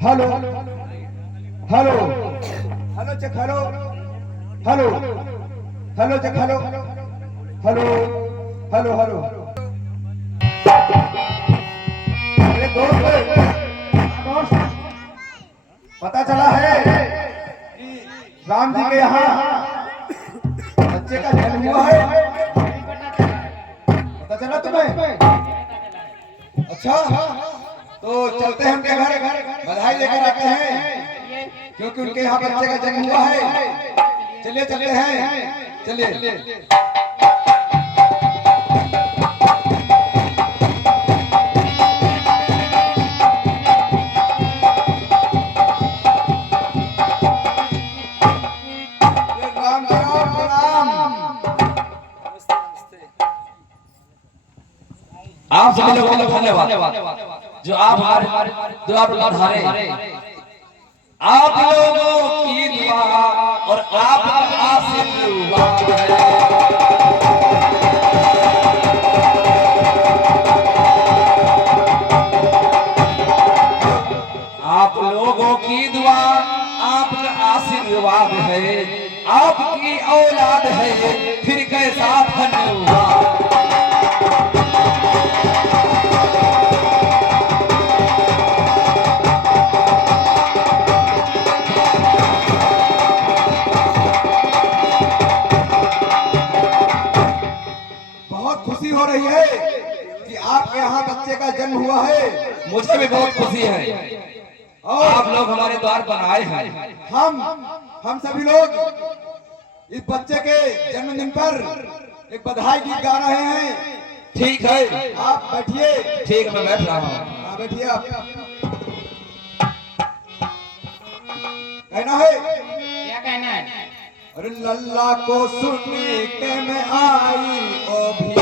Hello hello hello check hello hello hello check hello hello hello hello अरे दोस्त पता चला है कि राम जी के यहाँ बच्चे का जन्म हुआ है। पता चला तुम्हें? अच्छा तो चलते हैं उनके घर बधाई लेकर आते हैं क्योंकि उनके यहाँ बच्चे का जन्म हुआ है। चलिए चलते हैं, चलिए। आप सभी लोगों को धन्यवाद जो आप दुआ पर पधारे। आप लोगों की दुआ और आपका आशीर्वाद है। आप लोगों की दुआ आपका आशीर्वाद है, आपकी औलाद है, फिर कैसा धन्यवाद। हो रही है कि आपके यहाँ बच्चे का जन्म हुआ है। मुझे भी बहुत खुशी है और आप लोग हमारे द्वार पर आए हैं। हम सभी लोग इस बच्चे के जन्मदिन पर एक बधाई गीत गा रहे हैं। ठीक है, आप बैठिए। ठीक है, मैं बैठ रहा हूँ। हाँ बैठिए आप। कहना है? क्या कहना है? अरे लल्ला को सुनने के में आई ओ भी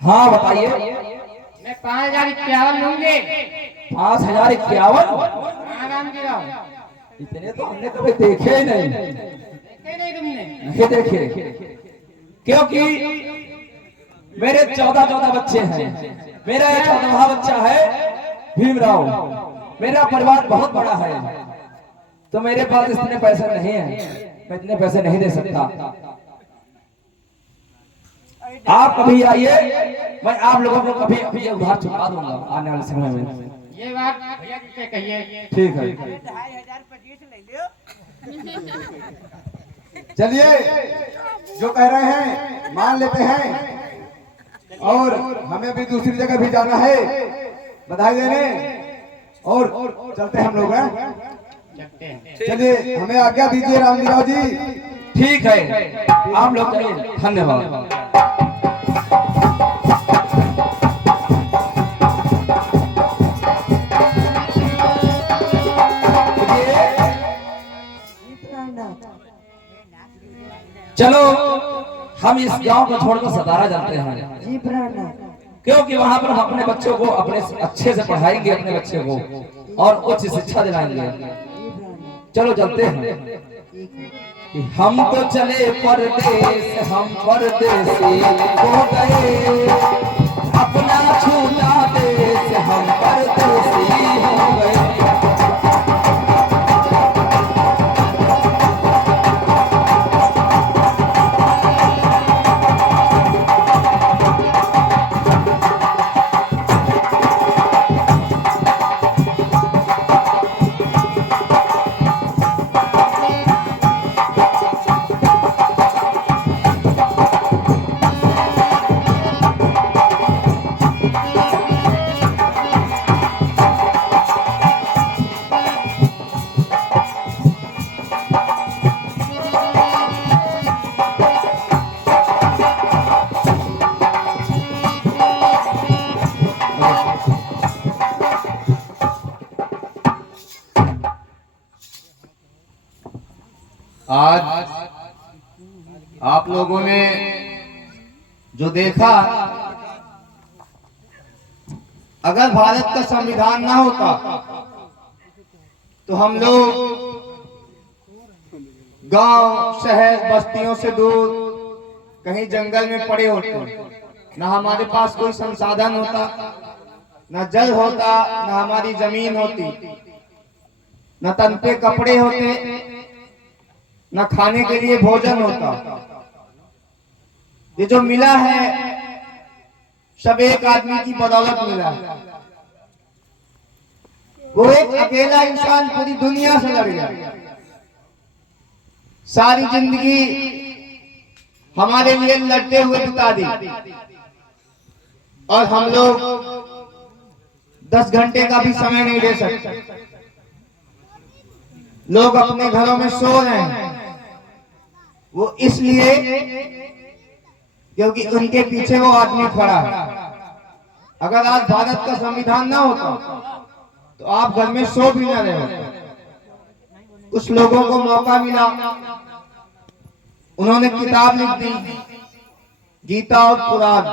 हाँ बताइए। मैं 5,051 लूंगे। 5,051? हाँ राम जी राव, इतने तो हमने कभी देखे ही नहीं। देखे नहीं तुमने? नहीं देखे, क्योंकि मेरे 14 बच्चे हैं। मेरा एक 14वां बच्चा है भीमराव। मेरा परिवार बहुत बड़ा है, तो मेरे पास इतने पैसे नहीं है, मैं इतने पैसे नहीं दे सकता। आप कभी आइए, मैं आप लोगों को कभी अभी उधार चुका दूंगा आने वाले समय में। ये बात भैया से कहिए। ठीक है, 2,525 ले लियो। चलिए, जो कह रहे हैं मान लेते हैं, और हमें भी दूसरी जगह भी जाना है बधाई देने, और चलते हैं हम लोग हैं। चलते हैं। चलिए, हमें आज्ञा दीजिए रामजीराव जी। ठीक है, आप लोग चलिए, धन्यवाद। चलो हम इस गांव को छोड़कर सतारा जाते हैं, जी प्रणाम। क्योंकि वहां पर हम अपने बच्चों को अपने अच्छे से पढ़ाएंगे, अपने बच्चे को और उच्च शिक्षा दिलाएंगे। चलो चलते हैं। कि हम तो चले परदेश, हम परदेसी हो गए, अपना छूटा देश हम परदेसी हो गए। आज आप लोगों ने जो देखा, अगर भारत का संविधान ना होता तो हम लोग गांव, शहर, बस्तियों से दूर कहीं जंगल में पड़े होते। ना हमारे पास कोई संसाधन होता, ना जल होता, ना हमारी जमीन होती, ना तन पे कपड़े होते, न खाने के लिए भोजन होता। ये जो मिला है सब एक आदमी की बदौलत मिला है। वो एक अकेला इंसान पूरी दुनिया से लड़ गया, सारी जिंदगी हमारे लिए लड़ते हुए बिता दी, और हम लोग 10 घंटे का भी समय नहीं दे सकते। लोग अपने घरों में सो रहे हैं, वो इसलिए क्योंकि उनके पीछे वो आदमी खड़ा है। अगर आज भारत का संविधान ना होता तो आप घर में सो भी ना रहे होते। कुछ लोगों को मौका मिला, उन्होंने किताब लिख दी, गीता और कुरान।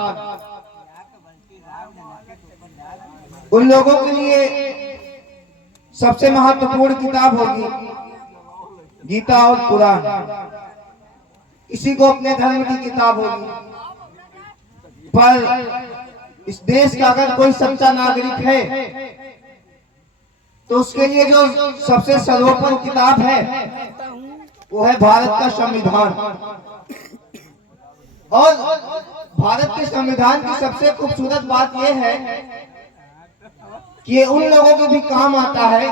उन लोगों के लिए सबसे महत्वपूर्ण किताब होगी गीता और कुरान। किसी को अपने धर्म की किताब होगी, पर इस देश का अगर कोई सच्चा नागरिक है तो उसके लिए जो सबसे सर्वोपरि किताब है वो है भारत का संविधान। और भारत के संविधान की सबसे खूबसूरत बात यह है कि ये उन लोगों के भी काम आता है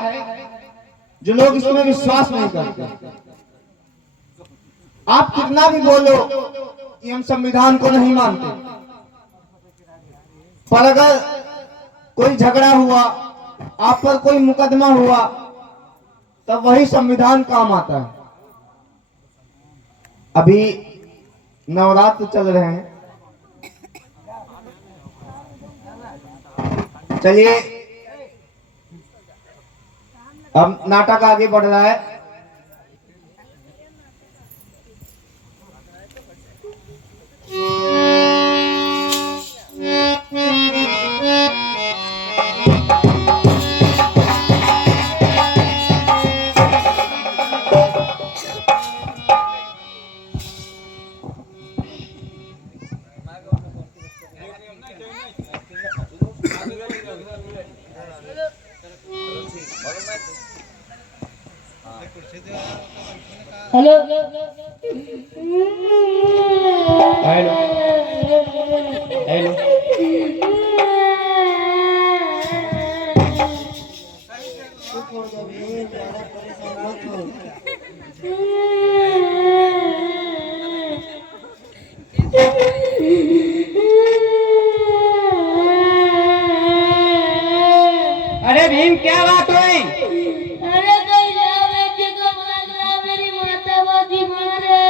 जो लोग इसमें विश्वास नहीं करते। आप कितना भी बोलो कि हम संविधान को नहीं मानते, पर अगर कोई झगड़ा हुआ, आप पर कोई मुकदमा हुआ, तब वही संविधान काम आता है। अभी नवरात्र चल रहे हैं, चलिए अब नाटक आगे बढ़ रहा है। हेलो हेलो हेलो अरे भीम क्या बात हुई? अरे कोई जाओ बेटे को भाग रहा, मेरी माता बहुत बीमार है।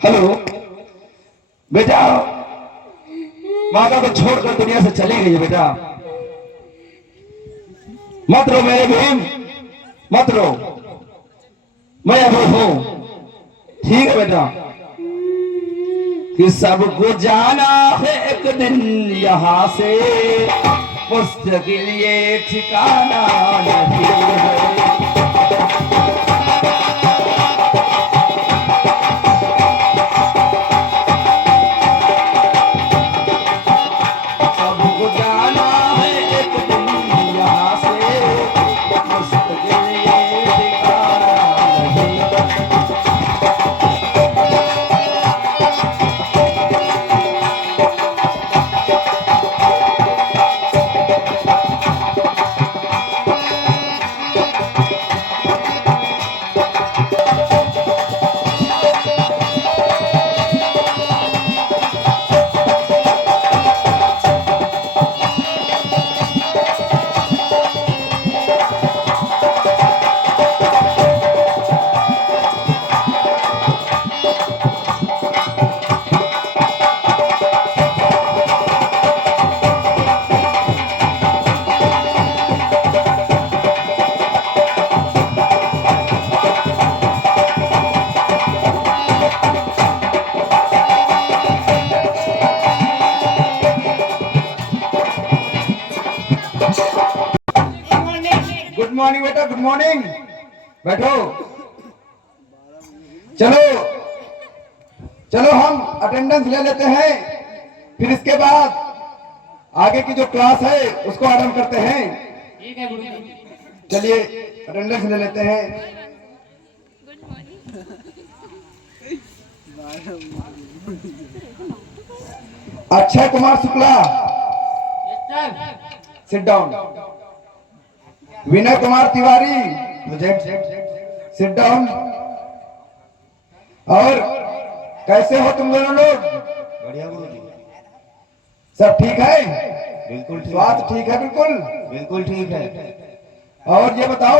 हेलो बेटा, माता को छोड़कर दुनिया से चली गई है बेटा। मत रो मेरे भीम, मत रो, मैं अभी हूं, ठीक है बेटा। कि सबको जाना है एक दिन यहाँ से, मुस्तकिल ये ठिकाना नहीं है। सबको जाना है एक दिन यहाँ से, मुस्तकिल ये ठिकाना नहीं है। गुड मॉर्निंग बेटा, गुड मॉर्निंग। बैठो। चलो चलो हम अटेंडेंस ले लेते हैं, फिर इसके बाद आगे की जो क्लास है उसको आरंभ करते हैं। ठीक है गुरुजी। चलिए अटेंडेंस ले लेते हैं। Akshay Kumar Shukla, sit down. Vinay Kumar Tiwari, sit down. और कैसे हो तुम दोनों लोग? बढ़िया गुरुजी। सब ठीक है? बिल्कुल ठीक स्वास्थ्य ठीक है? बिल्कुल बिल्कुल ठीक है। और ये बताओ,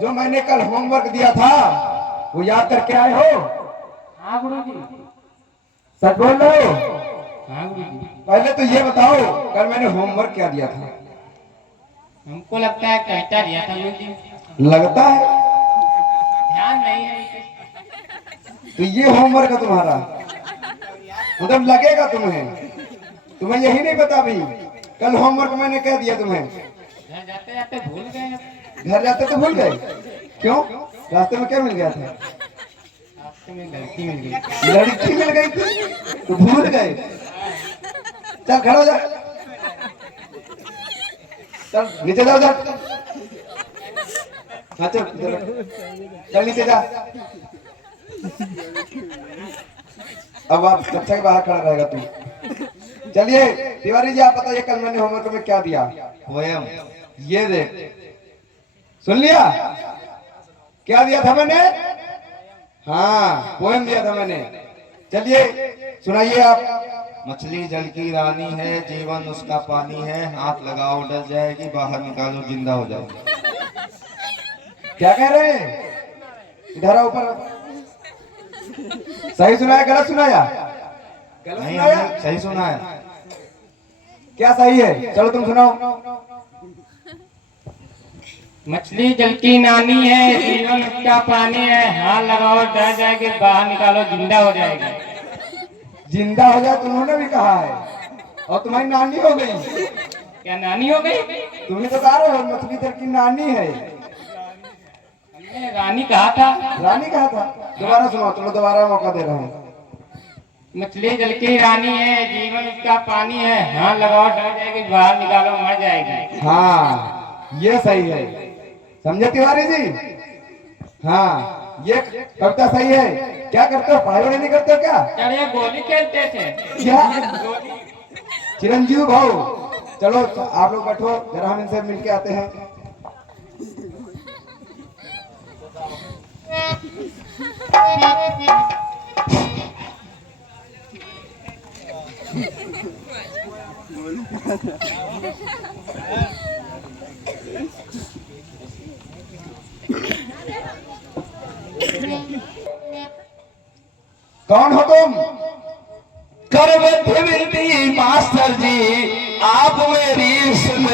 जो मैंने कल होमवर्क दिया था वो याद करके आए हो? हाँ गुरुजी। सच बोल रहे हो? हाँ गुरुजी। पहले तो ये बताओ, कल मैंने होमवर्क क्या दिया था? हमको लगता है कविता दिया था गुरुजी। लगता है? ध्यान नहीं है। तो ये होमवर्क है तुम्हारा, मतलब लगेगा तुम्हें। तुम्हें यही नहीं पता भी कल होमवर्क मैंने क्या दिया तुम्हें? घर जाते जाते भूल गए। घर जाते तो भूल गए? क्यों? रास्ते में क्या मिल गया था? रास्ते में लड़की मिल गई। लड़की मिल गई थी तो भूल गए? चल खड़ा हो जा, चल नीचे जाओ, जा। हाँ चल चल नीचे जा। अब आप कक्षा के बाहर खड़ा रहेगा तू। चलिए तिवारी जी, आप बताइए कल मैंने होमवर्क में क्या दिया? पोयम। ये देख, सुन लिया क्या दिया था मैंने? हाँ, पोएम दिया था मैंने। चलिए सुनाइए आप। मछली जल की रानी है, जीवन उसका पानी है, हाथ लगाओ डर जाएगी, बाहर निकालो जिंदा हो जाएगी। क्या कह रहे हैं? इधर आओ, ऊपर। सही सुनाया गलत सुनाया? गलत नहीं, सुनाया? हमने सही सुना है। क्या सही है? चलो तुम सुनाओ। मछली जल की नानी है, जीवन उसका पानी है, हाथ लगाओ डर जाएगी, बाहर निकालो जिंदा हो जाएगी। जिंदा हो जाए, तुमने भी कहा है, और तुम्हारी नानी हो गई। क्या नानी हो गई? तुम्हें तो कहा रहे हो मछली जल की नानी है। हमने रानी कहा था। रानी कहा था? दोबारा सुनाओ, चलो दोबारा मौका दे रहे हैं। मछली जल की रानी है, जीवन उसका पानी है, हाथ लगाओ डर जाएगी, बाहर निकालो मर जाएगी। हाँ, ये सही है। समझे तिवारी जी? हाँ ये कविता सही है। क्या करते हो, पढ़ाई वढ़ाई नहीं करते हो क्या? चलिए गोली खेलते थे। क्या चिरंजीव भाऊ, चलो आप लोग बैठो, जरा हम इनसे मिलके आते हैं। कौन हो तुम? कर विनती मास्टर जी, आप मेरी सुन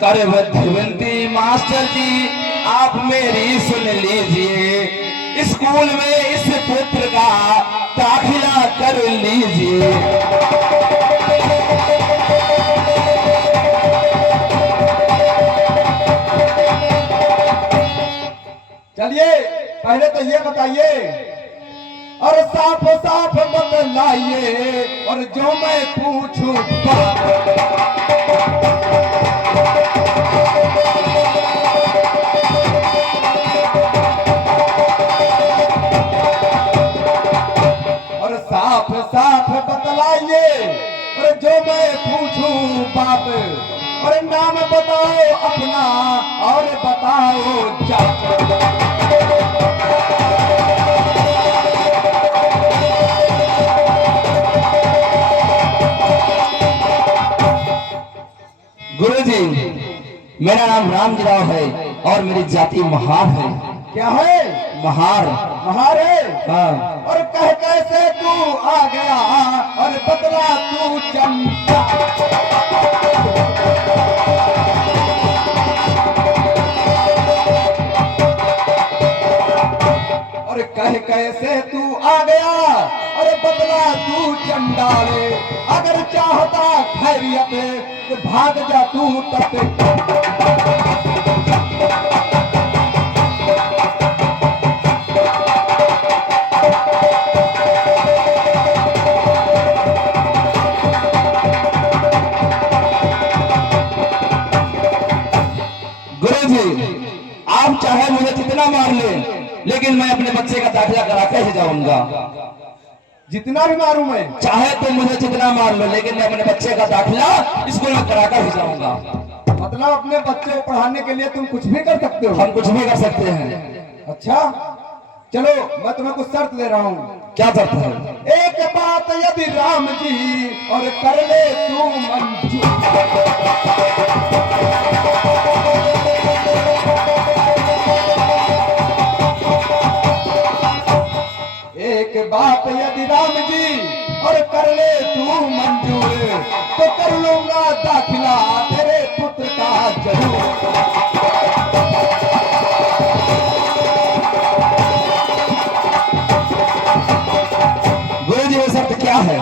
कर विनती मास्टर जी, आप मेरी सुन लीजिए। स्कूल में इस पुत्र का दाखिला कर लीजिए। चलिए पहले तो ये बताइए और साफ साफ बतलाइए, और जो मैं पूछूं और साफ साफ बतलाइए, और जो मैं पूछूं बाप, और नाम बताओ अपना और बताओ जात। गुरुजी, मेरा नाम रामजीराव है और मेरी जाति महार है। क्या है? महार। महार है? हाँ। और कह कैसे तू आ गया और बदला तू चंदा। और कह कैसे तू आ गया और बदला तू चंडाले। अगर चाहता खैरियत तो भाग जा तू तब। आप चाहे मुझे जितना मार ले, लेकिन मैं अपने बच्चे का दाखिला करा के ही जाऊंगा। जितना भी मारूं मैं? चाहे तुम मुझे जितना मार लो, लेकिन मैं अपने बच्चे का दाखिला स्कूल में करा कर ही जाऊंगा। मतलब अपने बच्चे को पढ़ाने के लिए तुम कुछ भी कर सकते हो? हम कुछ भी कर सकते हैं। अच्छा चलो मैं तुम्हें कुछ शर्त दे रहा हूँ। क्या शर्त है? एक बात यदि राम जी और कर ले तू मंजूर। एक बात यदि राम जी और कर ले तू मंजूर, तो कर लूंगा दाखिला तेरे पुत्र का जरूर। गुरुजी वो शर्त क्या है?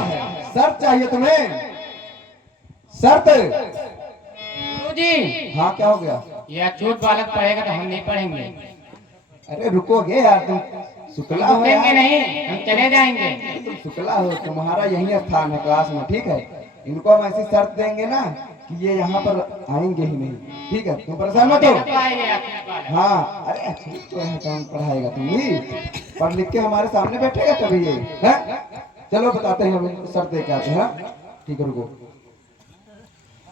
शर्त चाहिए तुम्हें? शर्त? गुरुजी, हाँ क्या हो गया? यह छोट बालक पढ़ेगा तो हम नहीं पढ़ेंगे। अरे रुकोगे यार, तुम शुक्ला हो रुकेंगे यार। नहीं, हम चले जाएंगे। तुम शुक्ला हो, तुम्हारा यही स्थान है क्लास में, ठीक है? इनको हम ऐसी शर्त देंगे ना कि ये यहाँ पर आएंगे ही नहीं, ठीक है? तुम परेशान मत हो। हाँ अरे अच्छा तो है, कौन पढ़ाएगा? तुम ही पढ़ लिख के हमारे सामने बैठेगा कभी ये है? चलो बताते हैं, हम इनको शर्त दे के आते हैं, ठीक है? रुको।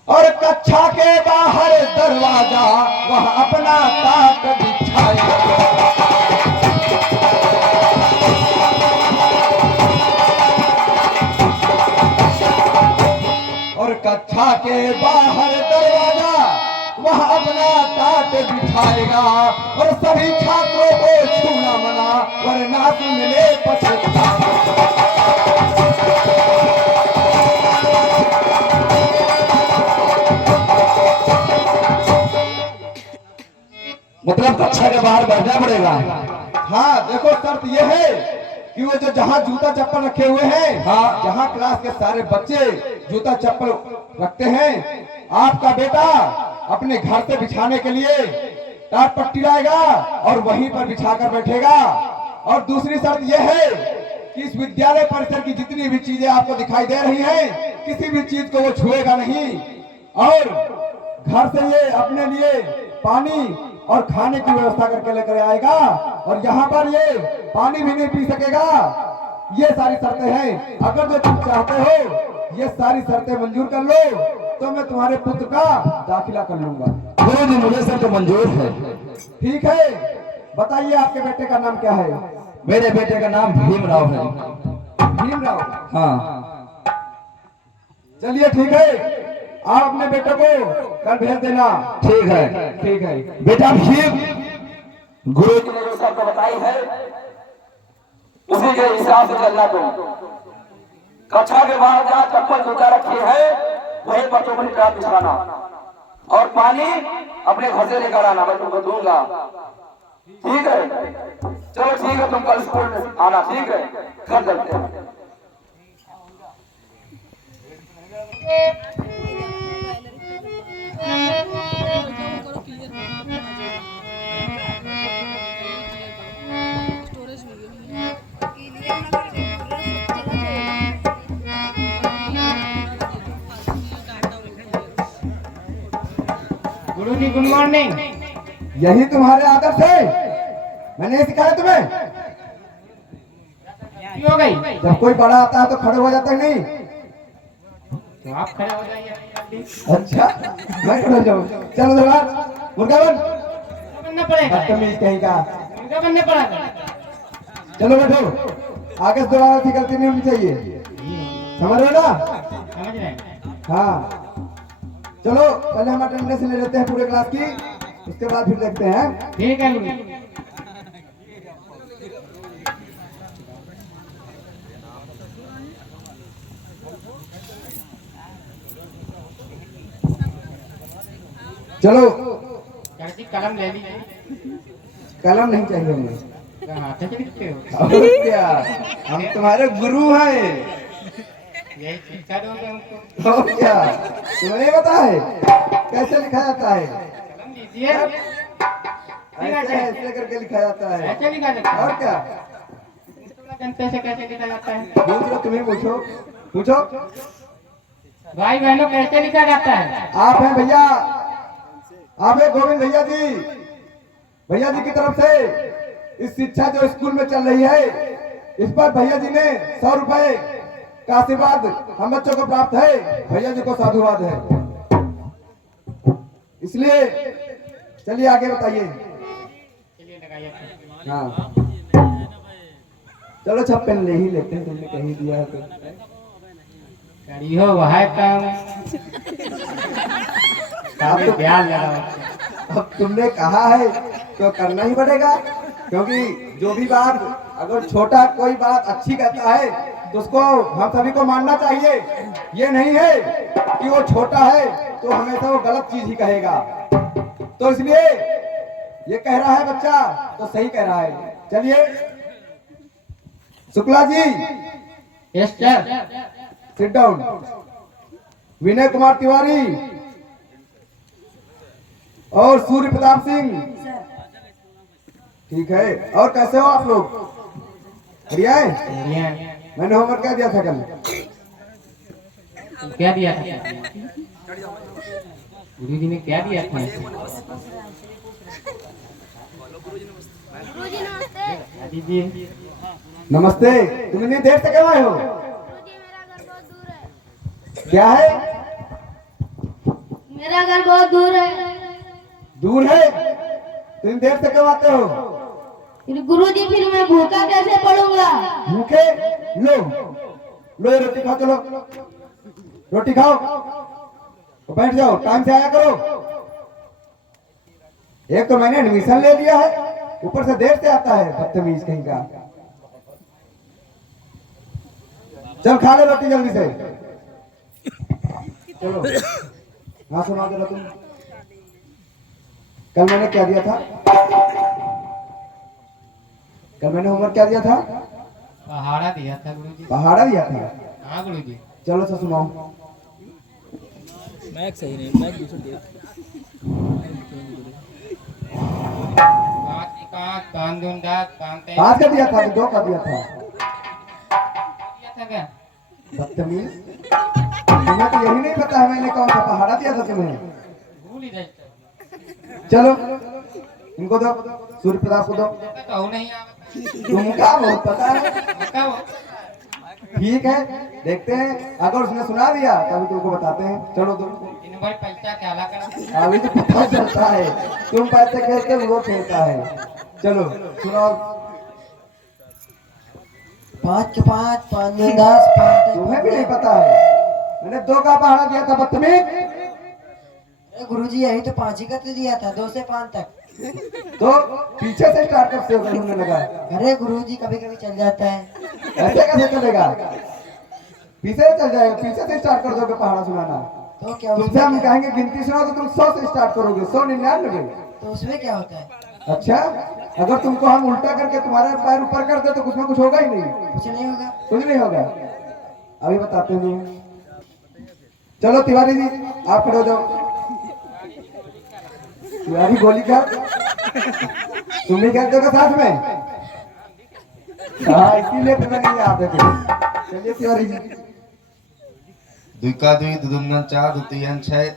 और कक्षा के बाहर दरवाजा वह अपना ताक बिछाया। और कक्षा के बाहर दरवाजा वह अपना टाट बिछाएगा, और सभी छात्रों को छूना मना वरना तो मिले पछताएगा। मतलब कक्षा के बाहर बैठना पड़ेगा? हाँ देखो शर्त यह है कि वो जो जहाँ जूता चप्पल रखे हुए हैं, हाँ जहाँ क्लास के सारे बच्चे जूता चप्पल रखते हैं, आपका बेटा अपने घर से बिछाने के लिए टाट पट्टी लाएगा और वहीं पर बिछाकर बैठेगा। और दूसरी शर्त यह है कि इस विद्यालय परिसर की जितनी भी चीजें आपको दिखाई दे रही हैं, किसी भी चीज को वो छुएगा नहीं, और घर से ये अपने लिए पानी और खाने की व्यवस्था करके लेकर आएगा, और यहाँ पर ये पानी भी नहीं पी सकेगा। ये सारी शर्तें हैं। अगर जो तुम चाहते हो ये सारी शर्तें मंजूर कर लो तो मैं तुम्हारे पुत्र का दाखिला कर लूंगा। गुरु जी मुझे सब मंजूर है। ठीक है, बताइए आपके बेटे का नाम क्या है? मेरे बेटे का नाम भीमराव है। भीमराव? हाँ। चलिए ठीक है, आप अपने बेटे को कल भेज देना। ठीक है। ठीक है बेटा भीम, गुरु जी ने जो शर्त बताई है उसी के हिसाब से चलना। तुम कक्षा के बाहर जहाँ चप्पल जूता रखी है वहीं पर तुम अपनी पैर बिछाना, और पानी अपने घर से लेकर आना, मैं तुमको दूंगा। ठीक है? चलो ठीक है, तुम कल स्कूल में आना। ठीक है, घर चलते हैं। गुरु जी गुड मॉर्निंग। यही तुम्हारे आदर्श है? मैंने ये सिखाया तुम्हें? क्यों हो गई? जब कोई बड़ा आता है तो खड़े हो जाते हैं नहीं? तो आप खड़े हो जाइए। अच्छा, मैं खड़े हो जाऊं? चलो जरा मुर्गा बन। बनना पड़ेगा। बदतमीज कहीं का। मुर्गा बनने पड़ेगा। चलो बैठो, आगे से दोबारा ऐसी गलती नहीं होनी चाहिए, समझ रहे हो ना? समझ रहे हैं? हाँ चलो, पहले हम अटेंडेंस ले लेते हैं पूरे क्लास की, उसके बाद फिर देखते हैं। ठीक है गुरु जी। चलो, सर जी कलम ले लीजिए। कलम नहीं चाहिए हमें। क्या हाथ से लिखते हो? और क्या, हम तुम्हारे गुरु हैं। यही शिक्षा दोगे हमको। और क्या, तुम्हें नहीं पता है कैसे लिखा जाता है? कलम लीजिए। ऐसे करके लिखा जाता है। ऐसे लिखा जाता है। और क्या, जनता से कैसे लिखा जाता है? पूछ लो, तुम्हें पूछो, पूछो। भाई बहनों कैसे लिखा जाता है? आप हैं भैया, आप हैं गोविंद भैया जी। भैया जी की तरफ से इस शिक्षा जो स्कूल में चल रही है, इस पर भैया जी ने 100 रुपए का आशीर्वाद हम बच्चों को प्राप्त है। भैया जी को साधुवाद है। इसलिए चलिए आगे बताइए। चलिए लगाइए। हाँ चलो, छप्पन ले ही लेते हैं, तुमने कहीं दिया है तो। करी हो वह काम। आप तो ध्यान लगाओ। अब तुमने कहा है तो करना ही पड़ेगा, क्योंकि जो भी बात, अगर छोटा कोई बात अच्छी कहता है तो उसको हम सभी को मानना चाहिए। ये नहीं है कि वो छोटा है तो हमेशा वो गलत चीज ही कहेगा। तो इसलिए ये कह रहा है बच्चा तो सही कह रहा है। चलिए Shukla ji, yes sir. Sit down. Vinay Kumar Tiwari और सूर्य प्रताप सिंह। ठीक है, और कैसे हो आप लोग? बढ़िया है? बढ़िया। मैंने होमवर्क क्या दिया था कल? क्या दिया था? गुरु जी ने क्या दिया था? दीजिए। नमस्ते। तुम इतनी देर से कब आए हो? क्या है? मेरा घर बहुत दूर है। दूर है? तुम देर से कब आते हो? फिर गुरुजी, फिर मैं भूखा कैसे पड़ूंगा? भूखे? लो लो, ये रोटी खाओ। चलो रोटी खाओ, तो बैठ जाओ, टाइम से आया करो। एक तो मैंने एडमिशन ले लिया है, ऊपर से देर से आता है, बदतमीज कहीं का। चल खा ले रोटी जल्दी से। चलो, हाँ सुना जरा तुम, कल मैंने क्या दिया था? कल मैंने होमवर्क क्या दिया था? पहाड़ा दिया था गुरु जी। पहाड़ा दिया था? हाँ गुरु जी। चलो तो सुनाओ। मैक सही नहीं, मैक दूसरे दे। कान दूंगा, कान ते। पाँच का दिया था कि 2 का दिया था? दिया था क्या? बदतमीज। तुम्हें तो यही नहीं पता है मैंने कौन सा पहाड़ा दिया था तुम्हें। भूल ही जाता चलो इनको दो, सूर्य प्रताप को दो। कहूँ नहीं आवत तुमका बहुत पता है। का वो ठीक है, देखते हैं अगर उसने सुना दिया तभी तुमको बताते हैं। चलो तुम इन बार पैसा क्या ला करा अभी तो पता चलता है, तुम पैसे खेलते वो खेलता है। चलो सुनाओ। 5 के 5 5 2 10 5 तुम्हें भी नहीं पता है, मैंने 2 का पहाड़ा दिया था बदतमीज। गुरुजी यही तो 5 ही का तो दिया था, 2 से 5 तक। तो पीछे से स्टार्ट कब से होने लगा? अरे गुरुजी कभी कभी चल जाता है। ऐसे कैसे चलेगा? पीछे से चल जाएगा, पीछे से स्टार्ट कर दोगे पहाड़ा सुनाना। तो क्या तुमसे उसमें हम क्या, कहेंगे गिनती सुनाओ तो तुम 100 से स्टार्ट करोगे, 199। तो उसमें क्या होता है? अच्छा, अगर तुमको हम उल्टा करके तुम्हारे पैर ऊपर कर दे तो कुछ में कुछ होगा ही नहीं। कुछ नहीं होगा। कुछ नहीं होगा, अभी बताते हैं। चलो तिवारी जी आप खड़े हो जाओ। तिवारी गोली का तुम भी कहते हो साथ में। हाँ इसीलिए तुम्हें नहीं आते थे। चलिए तिवारी जी। 2 का 2 2 4 2 3 6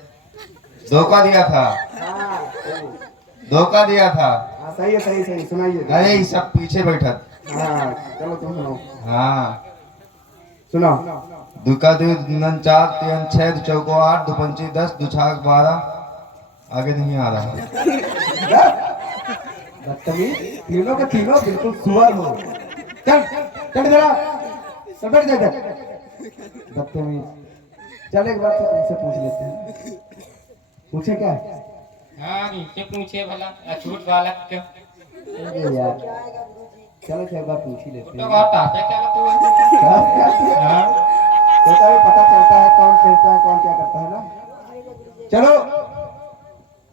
2 का दिया था, हाँ 2 का दिया था। सही है, सही सही सुनाइए। अरे ये सब पीछे बैठा। हाँ चलो तुम सुनो। हाँ सुनो 2 का 2 2 4 3 6 2 चौको 8 2 पंची 10 2 छाक 12। आगे नहीं आ रहा। बदतमीज, तीनों के तीनों बिल्कुल सुअर हो। चल चल जरा, चल बैठ जा इधर। बदतमीज। चल एक बार तो तुमसे पूछ लेते हैं। पूछे क्या? हाँ मुझसे पूछे भला अछूट वाला क्यों अरे यार चलो एक बार पूछ ही लेते तो हैं। बहुत आते चलो तू हाँ तो भी पता चलता है कौन खेलता है कौन क्या करता है ना। चलो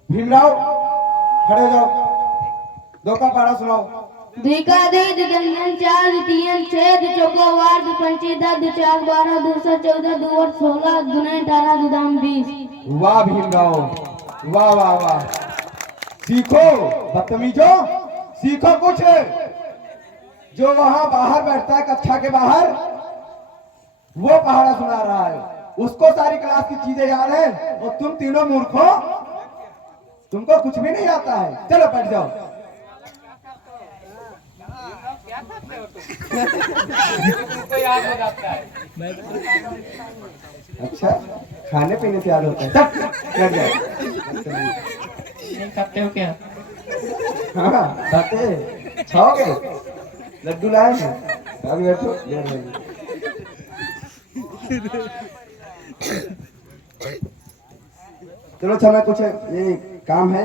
भीमराव खड़े हो जाओ, 2 का पहाड़ा सुनाओ। 2 का 2 2 4 2 3 6 2 चौको 8 2 पंची 10 2 चार 12 2 14 2 और 16 2 9 18 2 दाम 20। वाह भीमराव, वाह वाह वाह। सीखो बदतमीजो, सीखो कुछ। जो वहां बाहर बैठता है कक्षा के बाहर, वो पहाड़ा सुना रहा है, उसको सारी क्लास की चीजें याद है और तुम तीनों मूर्खों, तुमको कुछ भी नहीं आता है। चलो बैठ जाओ। तुमको याद हो जाता है अच्छा खाने पीने से याद होता है। बैठ जाओ। नहीं खाते हो क्या हाँ खाते खाओगे, लड्डू लाए हैं अभी। बैठो देर होगी। चलो अच्छा मैं कुछ ये काम है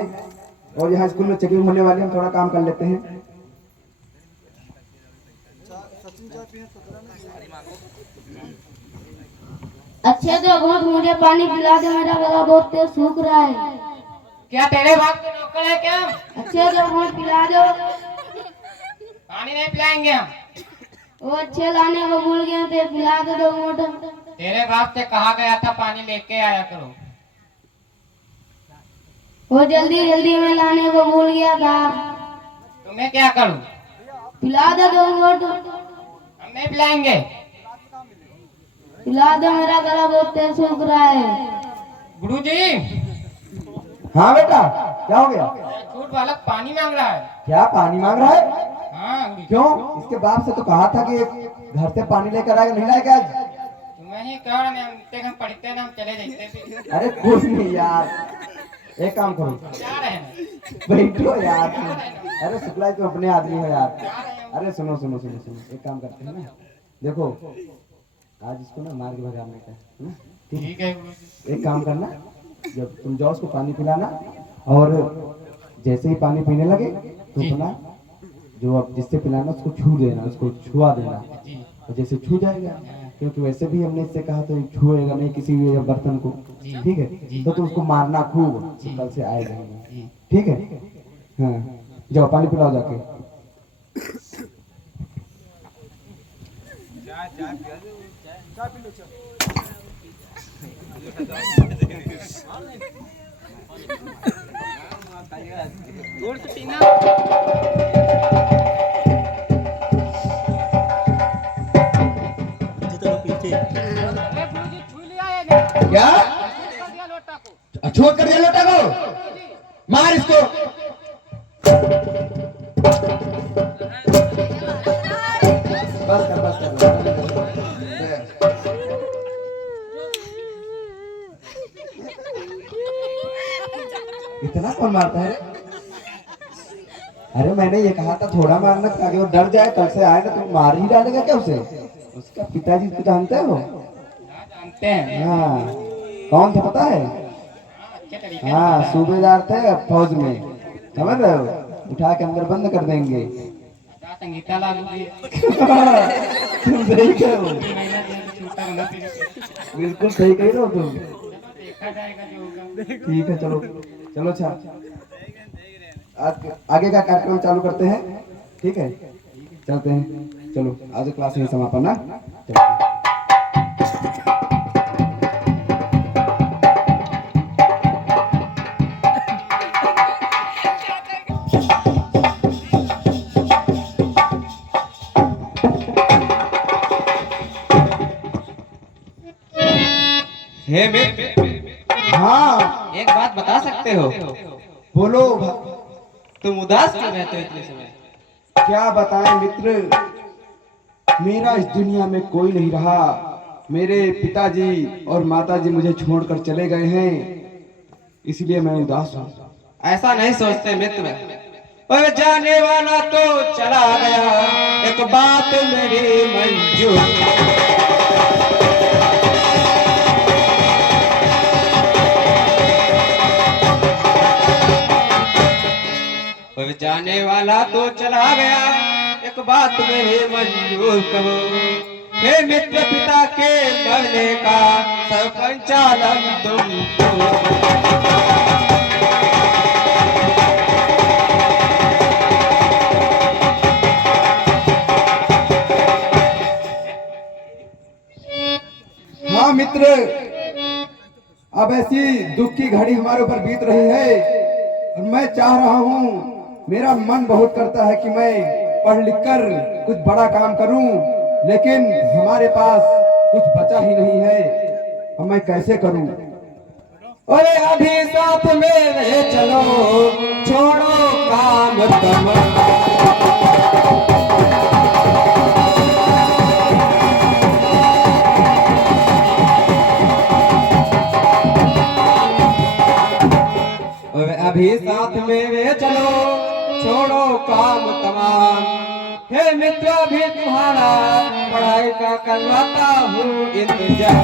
और यहाँ स्कूल में चेकिंग होने वाली है, हम थोड़ा काम कर लेते हैं। अच्छे तो बहुत मुझे पानी पिला दे, मेरा गला बहुत तेज सूख रहा है। क्या तेरे बाप के नौकर है क्या अच्छे तो बहुत पिला दो। पानी नहीं पिलाएंगे हम। वो अच्छे लाने को भूल गए थे, पिला दो 2 मोटा। तेरे बाप से कहा गया था पानी लेके आया करो। वो जल्दी जल्दी में लाने को भूल गया था। तुम्हें क्या करूं? पिला दो 2 मोट। हम नहीं पिलाएंगे। पिला दो, मेरा गला बहुत तेज सूख रहा है। गुरुजी हाँ बेटा क्या हो गया? झूठ बालक पानी मांग रहा है। क्या पानी मांग रहा है? हाँ गुरुजी। क्यों? इसके बाप से तो कहा था कि घर से पानी लेकर आएगा, नहीं लाएगा आज? तुम्हें ही कह रहे हैं, हम पढ़ते ना हम चले जाते थे। अरे कुछ नहीं यार, एक काम करो जा रहे हैं बैठो यार। अरे शुक्ला तुम अपने आदमी हो यार। अरे सुनो सुनो सुनो सुनो, एक काम करते हैं ना, देखो आज इसको ना मार के भगाने का है ना? ठीक है गुरुजी। एक काम करना, जब तुम जाओ उसको पानी पिलाना और जैसे ही पानी पीने लगे तो अपना जो अब जिससे पिलाना उसको छू देना, उसको छुआ देना। जी और जैसे छू जाएगा, क्योंकि वैसे भी हमने इससे कहा तो छुएगा नहीं किसी भी बर्तन को, ठीक है? तो तुम उसको मारना खूब, तो कल से आएगा नहीं, ठीक है? हाँ जाओ पानी पिलाओ जाके। अरे गुरुजी छू लिया है क्या कर दिया लोटा को। छोड़ कर दिया लोटा को? मार इसको। बस कर। इतना कौन मारता है? अरे मैंने ये कहा था थोड़ा मारना ताकि वो डर जाए, कल से आए ना तो मार ही डालेगा क्या उसे? उसका पिताजी को जानते हो? जानते हैं। हाँ, कौन था पता है? अच्छे तरीके से हाँ, पता है। सूबेदार थे फौज में, समझ रहे हो? उठा के अंदर बंद कर देंगे। आचार संहिता लागू की है। तुम सही कह रहे हो, महीना से छूटा बना फिर बिल्कुल सही कह रहे हो तुम। देखा जाएगा जो होगा। ठीक है, चलो चलो। अच्छा, आगे का कार्यक्रम चालू करते हैं, ठीक है? चलते हैं, चलो आज क्लास यही समापन ना। चलो। हे मित्र, हाँ, एक बात बता सकते हो? बोलो। तुम उदास क्यों रहते हो इतने समय? क्या बताएं मित्र, मेरा इस दुनिया में कोई नहीं रहा। मेरे पिताजी और माताजी मुझे छोड़कर चले गए हैं, इसलिए मैं उदास हूँ। ऐसा नहीं सोचते मित्र। और जाने वाला तो चला गया, एक बात मेरी मंजूर। और जाने वाला तो चला गया, एक बात मेरी मंजूर करो। हे मित्र, पिता के मरने का सब संचालन तुम। हाँ मित्र, अब ऐसी दुख की घड़ी हमारे ऊपर बीत रही है और मैं चाह रहा हूँ, मेरा मन बहुत करता है कि मैं पढ़ लिख कर कुछ बड़ा काम करूं, लेकिन हमारे पास कुछ बचा ही नहीं है। अब मैं कैसे करूं? अरे अभी साथ में रहे चलो, छोड़ो काम तमाम। अभी साथ में वे चलो, छोड़ो काम तमाम। हे मित्र, अभी तुम्हारा पढ़ाई का करवाता हूँ इंतजार।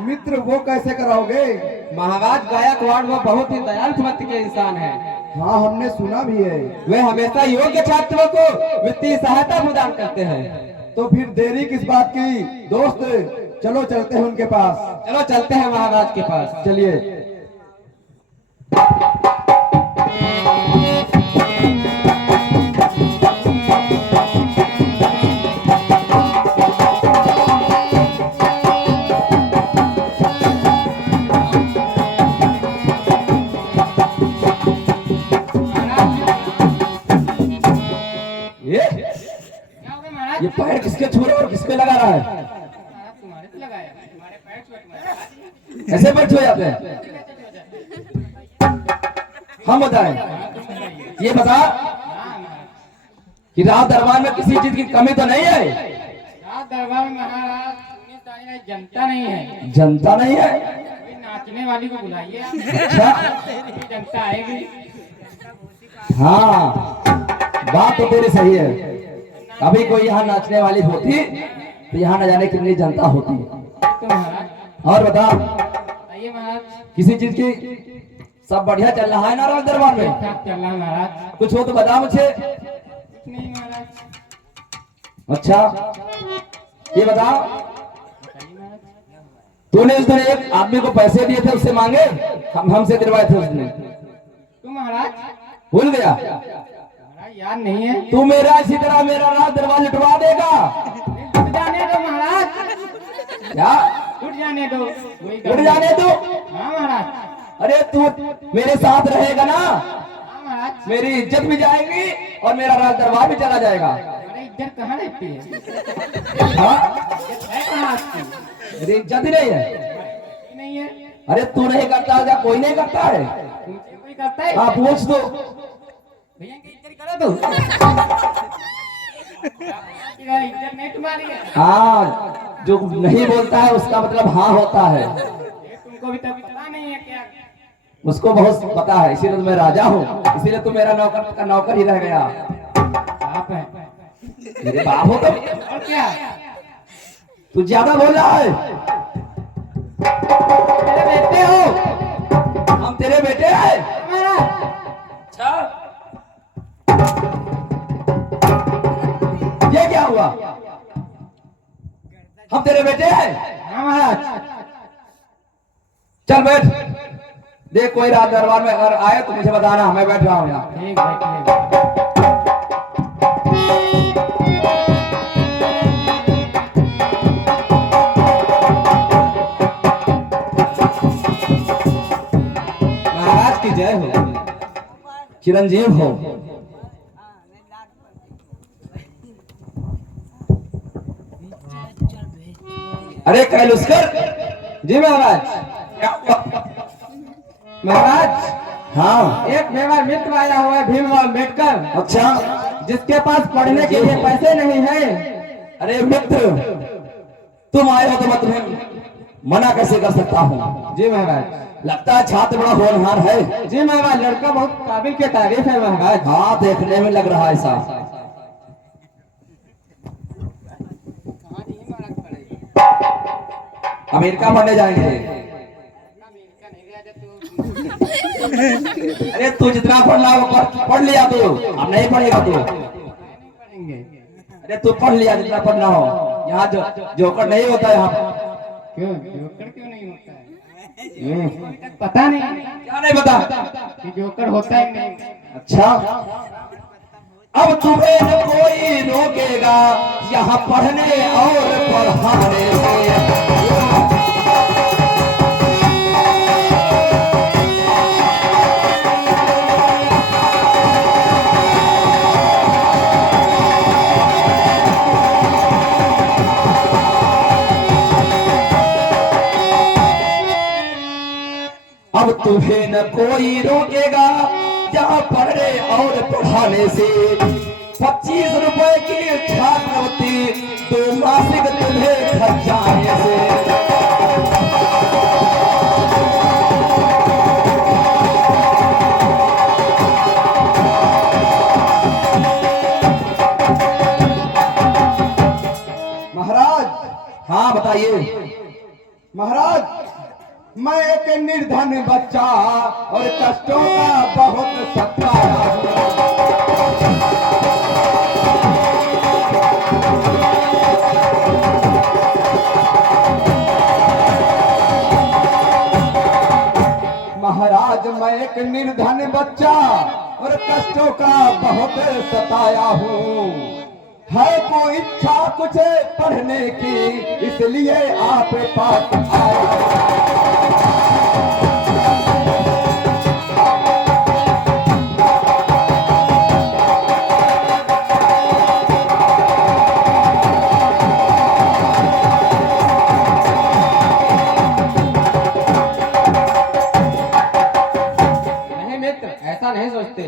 मित्र वो कैसे कराओगे? महाराज गायकवाड़ वो बहुत ही दयाल प्रवृत्ति के इंसान है। हाँ, हमने सुना भी है। वे हमेशा योग्य छात्रों को वित्तीय सहायता प्रदान करते हैं। तो फिर देरी किस बात की? दोस्त चलो चलते हैं उनके पास। चलो चलते हैं महाराज के पास। चलिए। क्या हो गया महाराज? ये पैर किसके छू रहा है और किसपे लगा रहा है? महाराज तुम्हारे पे लगाया, तुम्हारे पैर छुए तुम्हारे। ऐसे पैर छू जाते हैं? हम बताएं, ये बता कि रात दरबार में किसी चीज की कमी तो नहीं है? रात दरबार में महाराज इतनी सारी जनता नहीं है। जनता नहीं है? कोई नाचने वाली को बुलाइए आप। अच्छा, कोई जनता आएगी। हाँ, बात तो तेरी सही है। कभी कोई यहाँ नाचने वाली होती तो यहाँ न जाने कितनी जनता होती। तो महाराज और बता, बताइए महाराज। किसी चीज की सब बढ़िया चल रहा है ना रात दरबार में? ठीक चल रहा है महाराज। कुछ हो तो बता मुझे। कुछ नहीं महाराज। अच्छा, ये बता, बताइए महाराज। तूने उस दिन एक आदमी को पैसे दिए थे, उससे मांगे? हमसे दिलवाए थे उसने। तू महाराज भूल गया? महाराज याद नहीं है। तू मेरा इसी तरह मेरा रात दरबार लुटवा देगा? उठ जाने दो महाराज, क्या उठ जाने दो। वही उठ जाने दो? हाँ महाराज। अरे तू मेरे साथ रहेगा ना, हाँ महाराज। मेरी इज्जत भी जाएगी और मेरा राज दरबार भी चला जाएगा। अरे इज्जत कहाँ रहती है? हाँ इज्जत है कहाँ आपकी? मेरी इज्जत ही नहीं है। ये नहीं है। अरे तू नहीं करता या कोई नहीं करता है? तुमसे कोई करता है? हाँ पूछ दो। भैया की इज्जत करो तू। इज्जत नहीं तुम्हारी है। हाँ जो नहीं बोलता है उसका मतलब हाँ होता है। ये तुमको भी तभी पता नहीं है क्या? उसको बहुत पता है, इसीलिए तो मैं राजा हूँ, इसीलिए तू मेरा नौकर का नौकर ही रह गया। आप है। मेरे बाप हो तुम, और क्या? तू ज्यादा बोल रहा है। मेरे बेटे हो। हम तेरे बेटे हैं। हमारा। अच्छा ये क्या हुआ? हम तेरे बेटे हैं। हाँ महाराज। चल बैठ, देख कोई रात दरबार में अगर आए तो मुझे बताना, मैं बैठ रहा हूँ यहाँ। ठीक है। महाराज की जय हो, चिरंजीव हो। अरे कैलुस्कर। जी महाराज। क्या हुआ? महाराज हाँ एक मेरा मित्र आया हुआ है भीम अम्बेडकर, अच्छा। जिसके पास पढ़ने के लिए पैसे नहीं है। अरे मित्र तुम आए हो तो मैं तुम्हें मना कैसे कर सकता हूँ? जी महाराज। लगता है छात्र बड़ा होनहार है। जी महाराज, लड़का बहुत काबिल के तारीफ है महाराज। हाँ देखने में लग रहा है ऐसा। अमेरिका पढ़ने जाएंगे। अरे तू जितना पढ़ना हो पढ़ लिया तू, अब नहीं पढ़ेगा तू। अरे तू पढ़ लिया जितना पढ़ना हो। यहाँ जो जोकर नहीं होता यहाँ। क्यों जोकर क्यों नहीं होता है? पता नहीं क्या नहीं पता? कि जोकर होता ही नहीं। अच्छा अब तुम्हें न कोई रोकेगा यहाँ पढ़ने और पढ़ाने से। अब तुम्हें न कोई रोकेगा यहाँ पढ़ने और पढ़ाने से। 25 रुपए की छात्रवृत्ति 2 मासिक तुम्हें खर्चाने से। महाराज हाँ बताइए। महाराज मैं एक निर्धन बच्चा और कष्टों का बहुत सताया हूँ। महाराज मैं एक निर्धन बच्चा और कष्टों का बहुत सताया हूँ। है कोई इच्छा कुछ पढ़ने की, इसलिए आप पास आया। नहीं मित्र, ऐसा नहीं सोचते।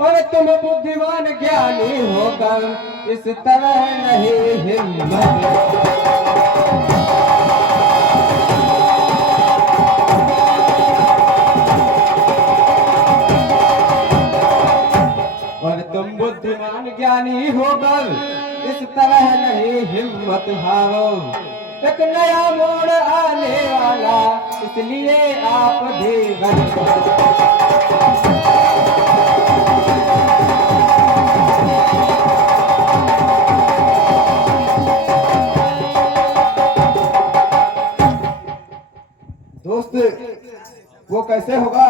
और तुम बुद्धिमान ज्ञानी होकर इस तरह नहीं हिम्मत। और तुम बुद्धिमान ज्ञानी होकर इस तरह नहीं हिम्मत हारो। एक नया मोड़ आने वाला, इसलिए आप धीरज दोस्त वो कैसे होगा?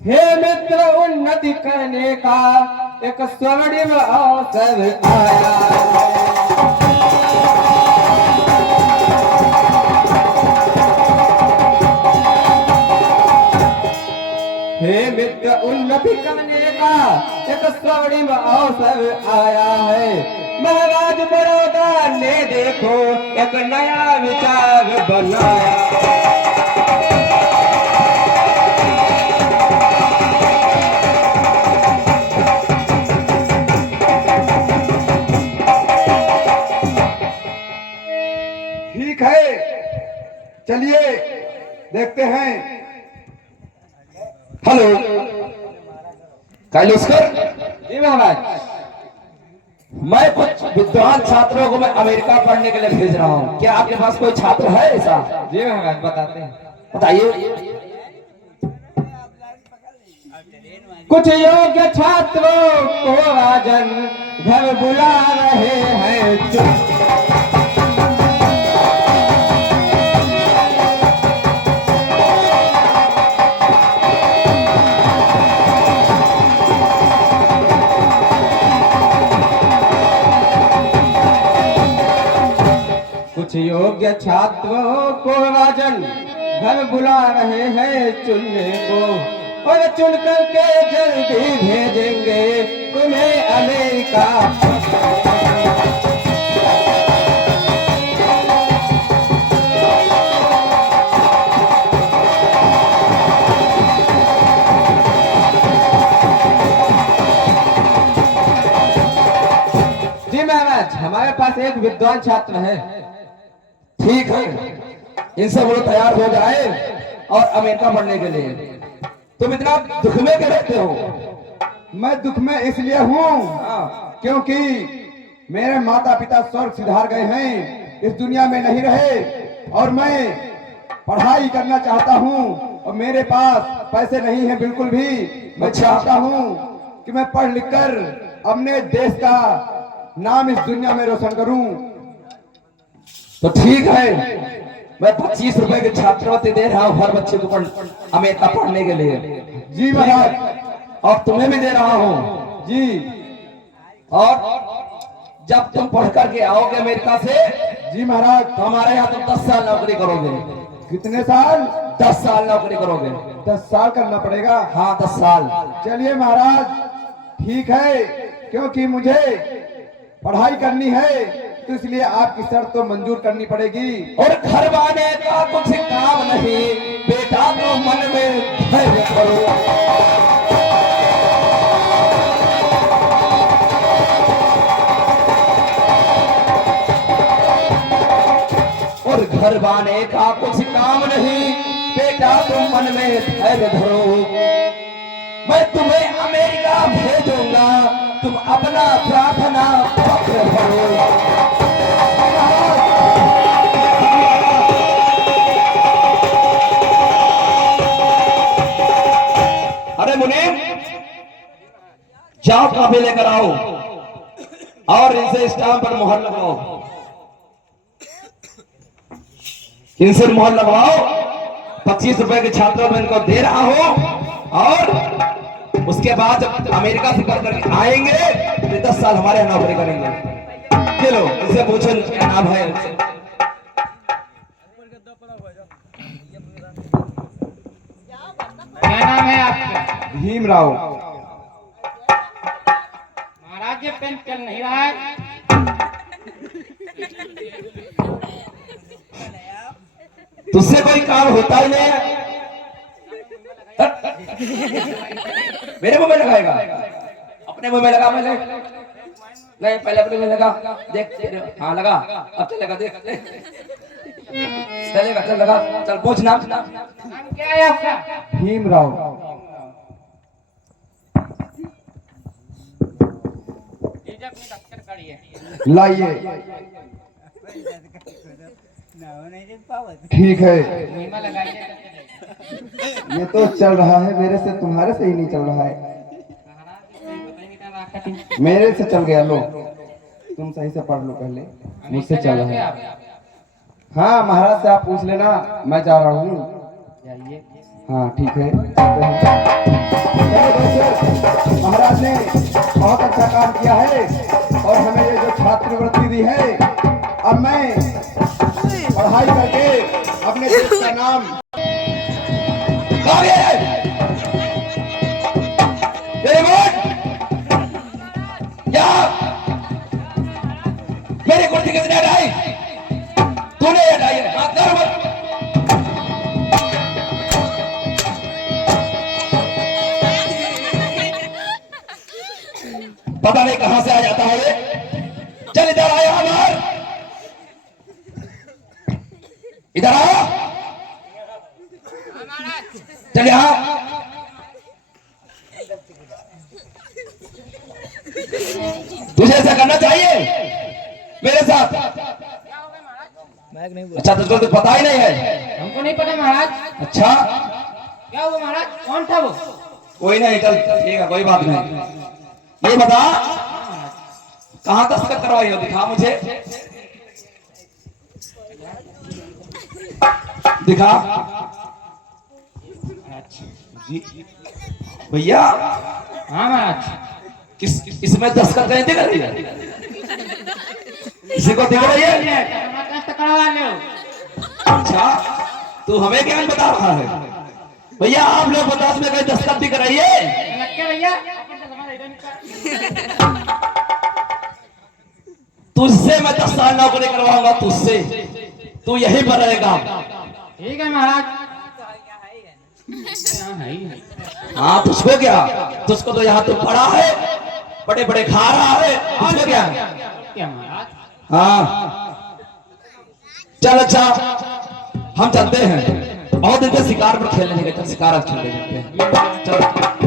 हे मित्र, उन्नति करने का एक स्वर्णिम अवसर आया है। का एक स्वर्णिम अवसर आया है। महाराज बड़ौदा ने देखो एक नया विचार बनाया। ठीक है, चलिए देखते हैं। हेलो काइलोस्कर, जी महाराज। मैं कुछ विद्वान छात्रों को मैं अमेरिका पढ़ने के लिए भेज रहा हूँ। क्या आपके पास कोई छात्र है ऐसा? जी महाराज, बताते हैं। बताइए। कुछ योग्य छात्रों को राजन घर बुला रहे हैं। कुछ योग्य छात्रों को राजन घर बुला रहे हैं चुनने को, और चुन करके जल्दी भेजेंगे तुम्हें अमेरिका। जी महाराज, हमारे पास एक विद्वान छात्र है। ठीक है, इनसे वो तैयार हो जाए और अमेरिका पढ़ने के लिए। तुम इतना दुख में क्यों रहते हो? मैं दुख में इसलिए हूँ क्योंकि मेरे माता पिता स्वर्ग सिधार गए हैं, इस दुनिया में नहीं रहे, और मैं पढ़ाई करना चाहता हूँ और मेरे पास पैसे नहीं है बिल्कुल भी। मैं चाहता हूँ कि मैं पढ़ लिख कर अपने देश का नाम इस दुनिया में रोशन करूं। तो ठीक है, मैं 25 रुपए की छात्रवृत्ति दे रहा हूँ हर बच्चे को अमेरिका पढ़ने के लिए। जी महाराज, और तुम्हें भी दे रहा हूँ जी। और जब तुम पढ़ करके आओगे अमेरिका से, जी महाराज, तो हमारे यहाँ तुम 10 साल नौकरी करोगे। कितने साल? 10 साल नौकरी करोगे। 10 साल करना पड़ेगा? हाँ, 10 साल। चलिए महाराज, ठीक है, क्योंकि मुझे पढ़ाई करनी है तो इसलिए आपकी शर्त तो मंजूर करनी पड़ेगी। और घर वाले का कुछ काम नहीं, बेटा तो मन में धैर्य करो। और घर वाले का कुछ काम नहीं, बेटा तुम मन में धैर्य धरो। मैं तुम्हें अमेरिका भेजूंगा, तुम अपना प्रार्थना पत्र भरो। अरे मुनीम, जाओ काफी लेकर आओ और इनसे स्टाम्प पर मोहर लगाओ। इनसे मोहर लगवाओ। 25 रुपए के छात्रों में इनको दे रहा हूं, और उसके बाद जब अमेरिका से पढ़ करके आएंगे तो 10 साल हमारे यहाँ नौकरी करेंगे। चलो इसे पूछो क्या नाम है। क्या नाम है आपका? भीमराव। महाराज, ये पेन चल नहीं रहा है। तुझसे कोई काम होता ही नहीं है। मेरे मुंह में लगाएगा? अपने मुंह में लगा। पहले नहीं, पहले अपने मुंह में लगा। देख, हाँ लगा, अब चलेगा। देख चलेगा, चल लगा। चल पूछ नाम। नाम क्या है आपका? भीमराव। अपनी दफ्तर करिए। लाइए। ठीक है, बीमा लगाइए। ये तो चल रहा है, मेरे से तुम्हारे से ही नहीं चल रहा है। मेरे से चल गया। लो, तुम सही से पढ़ लो पहले, मुझसे चल रहा है। हाँ महाराज से आप पूछ लेना, मैं जा रहा हूँ। जाइए। हाँ ठीक है। चलो दोस्तों, महाराज ने बहुत अच्छा काम किया है और हमें ये जो छात्रवृत्ति दी है, अब मैं पढ़ाई करके अपने देश का नाम वेरी गुड। इधर आओ, चल यहाँ। तुझे ऐसा करना चाहिए मेरे साथ। अच्छा, तुझको तो पता ही नहीं है। हमको नहीं पता महाराज। अच्छा, क्या हुआ महाराज? कौन था वो? कोई नहीं, चल ठीक है, कोई बात नहीं। ये बता कहाँ दस्तखत करवाई हो, दिखा मुझे, दिखा। जी भैया। हाँ महाराज। किस इसमें दस्तखत नहीं दिख रही है? किसी को दिख रही है? दस्त करवा लो। अच्छा, तू हमें ज्ञान बता रहा है? भैया आप लोग बता, इसमें कहीं दस्तखत दिख रही है? लग के भैया तुझसे मैं 10 साल नौकरी करवाऊंगा, तुझसे। तू यहीं पर रहेगा। ठीक है महाराज। यहाँ है ही नहीं। हाँ, तुझको क्या? तुझको तो यहाँ तो पड़ा है, बड़े बड़े खा रहा है, तुझको क्या? क्या महाराज? हाँ चल, अच्छा हम चलते हैं। बहुत दिन से शिकार पर खेलने गए, शिकार खेलने जाते हैं। चल।